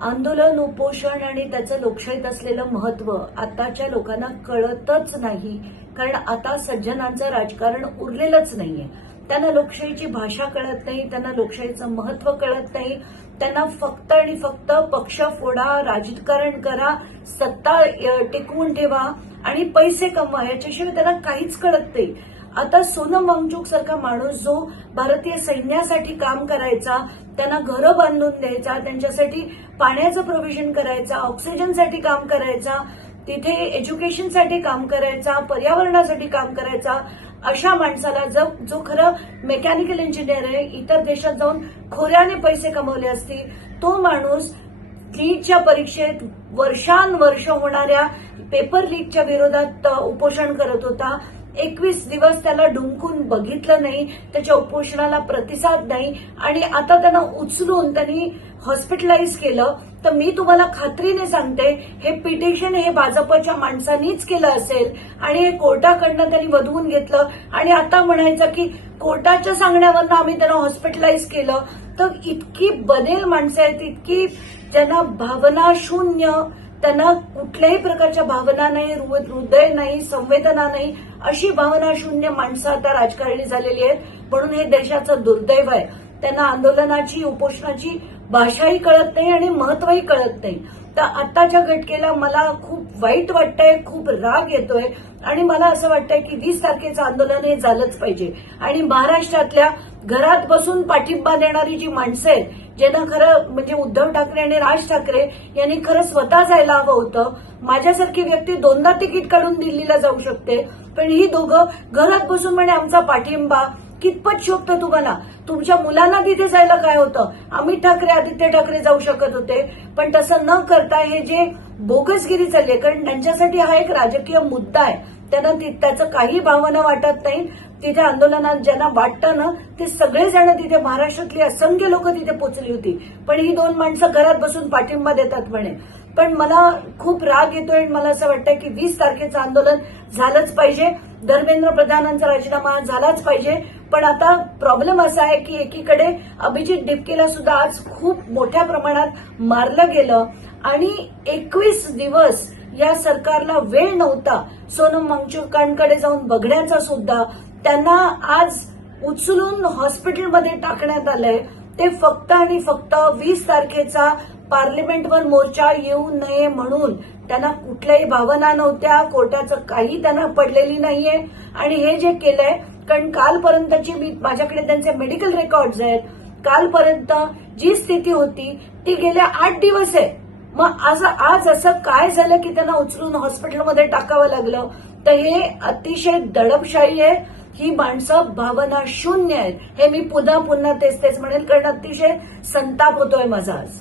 आंदोलन, उपोषण आणि त्याचं लोकशाहीत असलेलं महत्व आताच्या लोकांना कळतच नाही. कारण आता सज्जनांचं राजकारण उरलेलंच नाहीये. त्यांना लोकशाहीची भाषा कळत नाही, त्यांना लोकशाहीचं महत्व कळत नाही. त्यांना फक्त आणि फक्त पक्ष फोडा, राजकारण करा, सत्ता टिकवून ठेवा आणि पैसे कमवा, याच्याशिवाय त्यांना काहीच कळत नाही. आता सोनम वांगचुक सारखा माणूस जो भारतीय सैन्यासाठी काम करायचा, त्यांना घरं बांधून द्यायचा, त्यांच्यासाठी पाण्याचं प्रोव्हिजन करायचा, ऑक्सिजनसाठी काम करायचा, तिथे एज्युकेशनसाठी काम करायचा, पर्यावरणासाठी काम करायचा, अशा माणसाला जो खरं मेकॅनिकल इंजिनियर आहे, इतर देशात जाऊन खोऱ्याने पैसे कमवले असतील, तो माणूस नीटच्या परीक्षेत वर्षानुवर्ष होणाऱ्या पेपर लीकच्या विरोधात उपोषण करत होता. 21 दिवस त्याला डुंकून बघितलं नाही, त्याच्या उपोषणाला प्रतिसाद नाही आणि आता त्यांना उचलून त्यांनी हॉस्पिटलाइज केलं. तर मी तुम्हाला खात्रीने सांगते, हे पिटिशन हे भाजपच्या माणसांनीच केलं असेल आणि हे कोर्टाकडनं त्यांनी वधवून घेतलं आणि आता म्हणायचं की कोर्टाच्या सांगण्यावरनं आम्ही त्यांना हॉस्पिटलाइज केलं. तर इतकी बनेल माणसं आहेत, इतकी ज्यांना भावना शून्य, त्यांना कुठल्याही प्रकारच्या भावना नाही, हृदय नाही, संवेदना नाही, अशी भावना शून्य माणसं आता राजकारणी झालेली आहेत. म्हणून हे देशाचं दुर्दैव आहे. त्यांना आंदोलनाची, उपोषणाची भाषाही कळत नाही आणि महत्वही कळत नाही. तर आताच्या घटनेला मला खूप वाईट वाटतंय, खूप राग येतोय आणि मला असं वाटतंय की 20 तारखेचं आंदोलन हे झालंच पाहिजे. आणि महाराष्ट्रातल्या घरात बसून पाठिंबा देणारी जी माणसं आहेत, ज्यांना खरं म्हणजे उद्धव ठाकरे आणि राज ठाकरे यांनी खरं स्वतः जायला हवं होतं. माझ्यासारखी व्यक्ती 2दा तिकीट काढून दिल्लीला जाऊ शकते, पण ही दोघं घरात बसून म्हणे आमचा पाठिंबा. कितपत शोभतं तुम्हाला? तुमच्या मुलांना तिथे जायला काय होतं? अमित ठाकरे, आदित्य ठाकरे जाऊ शकत होते, पण तसं न करता हे जे बोगसगिरी चालली आहे, कारण त्यांच्यासाठी हा एक राजकीय मुद्दा आहे, त्यांना त्याचं काही भावना वाटत नाही. तिथे आंदोलनात ज्यांना वाटतं ना, ते सगळेजण तिथे, महाराष्ट्रातली असंख्य लोक तिथे पोचली होती, पण ही 2 माणसं घरात बसून पाठिंबा देतात म्हणे. पण मला खूप राग येतोय आणि मला असं वाटतंय की 20 तारखेचं आंदोलन झालंच पाहिजे. धर्मेंद्र प्रधानांचा राजीनामा झालाच पाहिजे. पण आता प्रॉब्लेम असा आहे की एकीकडे अभिजित डिपकेला सुद्धा आज खूप मोठ्या प्रमाणात मारलं गेलं आणि 21 दिवस या सरकारला वेळ नव्हता सोनम वांगचुकांकडे जाऊन बघण्याचा सुद्धा. त्यांना आज उचलून हॉस्पिटलमध्ये टाकण्यात आलंय. ते फक्त आणि फक्त 20 तारखेचा पार्लिमेंटवर मोर्चा येऊ नये म्हणून. त्यांना कुठल्याही भावना नव्हत्या, कोर्टाचं काही त्यांना पडलेली नाहीये. आणि हे जे केलंय, कारण कालपर्यंतची माझ्याकडे त्यांचे मेडिकल रेकॉर्ड्स आहेत, कालपर्यंत जी स्थिती होती ती गेल्या 8 दिवस आहे. मग आज असं काय झालं की त्यांना उचलून हॉस्पिटलमध्ये टाकावं लागलं? तर हे अतिशय दडपशाही आहे. ही माणसं भावना शून्य आहेत. हे मी पुन्हा तेच म्हणेल, कारण अतिशय संताप होतोय माझा आज.